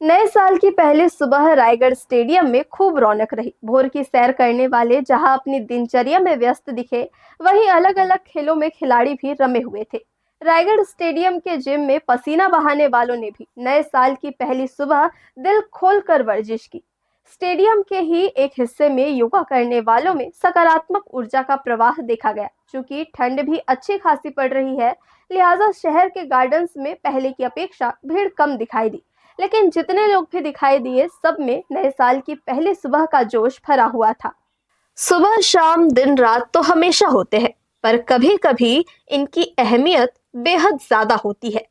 नए साल की पहली सुबह रायगढ़ स्टेडियम में खूब रौनक रही। भोर की सैर करने वाले जहां अपनी दिनचर्या में व्यस्त दिखे, वहीं अलग अलग खेलों में खिलाड़ी भी रमे हुए थे। रायगढ़ स्टेडियम के जिम में पसीना बहाने वालों ने भी नए साल की पहली सुबह दिल खोलकर वर्जिश की। स्टेडियम के ही एक हिस्से में योगा करने वालों में सकारात्मक ऊर्जा का प्रवाह देखा गया। चूंकि ठंड भी अच्छी खासी पड़ रही है, लिहाजा शहर के गार्डन्स में पहले की अपेक्षा भीड़ कम दिखाई दी। लेकिन जितने लोग भी दिखाई दिए, सब में नए साल की पहली सुबह का जोश भरा हुआ था। सुबह शाम दिन रात तो हमेशा होते हैं, पर कभी कभी इनकी अहमियत बेहद ज्यादा होती है।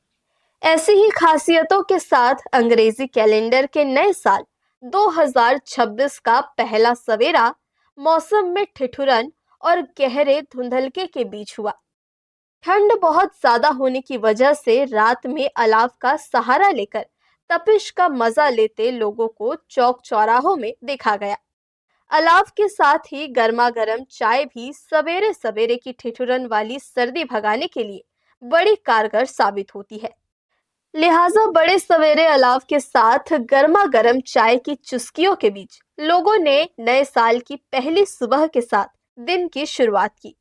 ऐसी ही खासियतों के साथ अंग्रेजी कैलेंडर के नए साल 2026 का पहला सवेरा मौसम में ठिठुरन और गहरे धुंधलके के बीच हुआ। ठंड बहुत ज्यादा होने की वजह से रात में अलाव का सहारा लेकर तपिश का मजा लेते लोगों को चौक चौराहों में देखा गया। अलाव के साथ ही गर्मा गर्म चाय भी सवेरे सवेरे की ठिठुरन वाली सर्दी भगाने के लिए बड़ी कारगर साबित होती है। लिहाजा बड़े सवेरे अलाव के साथ गर्मा गर्म चाय की चुस्कियों के बीच लोगों ने नए साल की पहली सुबह के साथ दिन की शुरुआत की।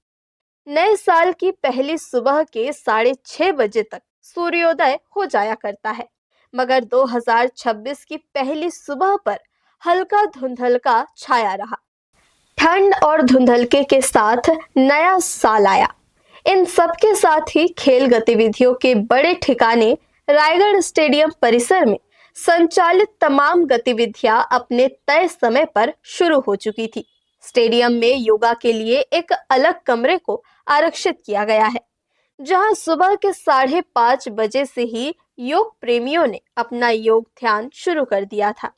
नए साल की पहली सुबह के 6:30 बजे तक सूर्योदय हो जाया करता है, मगर 2026 की पहली सुबह पर हल्का धुंधलका छाया रहा। ठंड और धुंधलके के साथ नया साल आया। इन सब के साथ ही खेल गतिविधियों के बड़े ठिकाने रायगढ़ स्टेडियम परिसर में संचालित तमाम गतिविधियां अपने तय समय पर शुरू हो चुकी थी। स्टेडियम में योगा के लिए एक अलग कमरे को आरक्षित किया गया है, जहां सुबह के 5:30 बजे से ही योग प्रेमियों ने अपना योग ध्यान शुरू कर दिया था।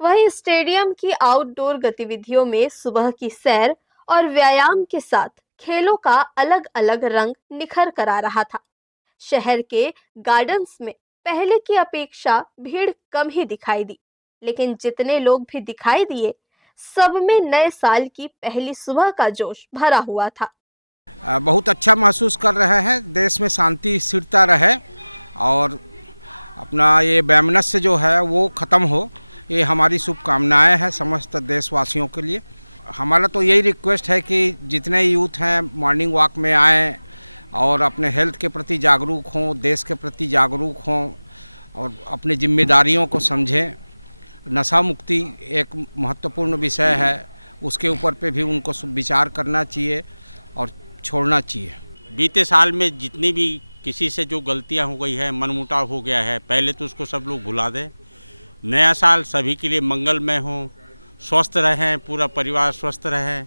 वहीं स्टेडियम की आउटडोर गतिविधियों में सुबह की सैर और व्यायाम के साथ खेलों का अलग अलग रंग निखर कर आ रहा था। शहर के गार्डन्स में पहले की अपेक्षा भीड़ कम ही दिखाई दी, लेकिन जितने लोग भी दिखाई दिए, सब में नए साल की पहली सुबह का जोश भरा हुआ था। बहुत अच्छा महसूस कर रहे हैं। देश में शांति स्थिरता रहे और अपना ये वैमनस्य जो है वो ख़त्म हो, ये हमारी शुभकामनाएं हैं समस्त देशवासियों के लिए। हमारा तो यही रिक्वेस्ट है कि जितने यूथ हैं मॉर्निंग वॉक में आएँ और अपने हेल्थ के प्रति जागरूक हों, देश के प्रति जागरूक हों और अपनी जिम्मेदारियों को समझें। नशा मुक्ति एक महत्वपूर्ण विषय है, उसके ऊपर पे भी उनको विचार करना चाहिए और छोड़ना चाहिए। बीते साल में जितनी भी किसी से जो गलतियां हो गई है, मनमुटाव हो गया है, पहले तो उसको सब लोग भुला दें। नया साल सभी के लिए मंगलमय हो, स्वस्थ रहें, पूरा परिवार स्वस्थ रहें।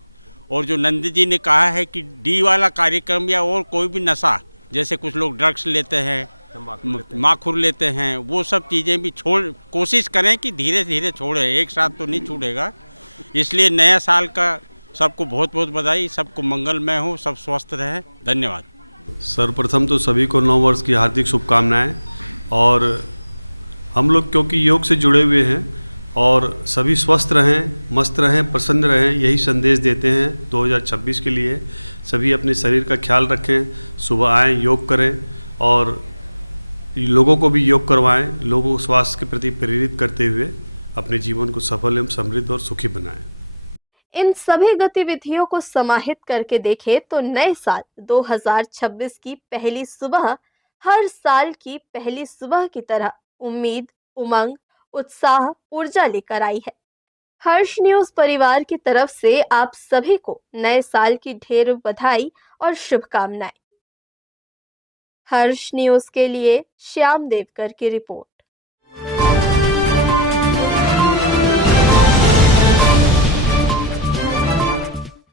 और जो नंदी जी ने कहा है कि डी वाला कार्यक्रम या और कोई भी नशा, जैसे कुछ लोग ड्रग्स लेते हैं, माखुर लेते हैं, वो सब चीज़ें भी कोशिश करें कि धीरे धीरे छोड़ें, एक साथ तो नहीं छूटेगा। इसलिए नया साल का सबको बहुत बहुत बधाई, सबको मंगलमय हो, सब स्वस्थ रहें। धन्यवाद। सर्वप्रथम तो सभी को नव वर्ष की हार्दिक शुभकामनाएं। और हम लोग क्योंकि योग से जुड़े हुए हैं और सभी स्वस्थ रहें, मस्त रहें, प्रसन्न रहें, यही संदेश देते हैं 2026 के लिए। सभी अपने शरीर का ख्याल रखें, सुबह आएँ, योग करें और लोगों को भी योग करवाएं, लोगों को स्वास्थ्य के प्रति प्रेरित करते हुए अपने जीवन को सफल एवं समृद्ध और सुखी बनाएं। इन सभी गतिविधियों को समाहित करके देखें तो नए साल 2026 की पहली सुबह हर साल की पहली सुबह की तरह उम्मीद, उमंग, उत्साह, ऊर्जा लेकर आई है। हर्ष न्यूज परिवार की तरफ से आप सभी को नए साल की ढेर बधाई और शुभकामनाएं। हर्ष न्यूज के लिए श्याम देवकर की रिपोर्ट।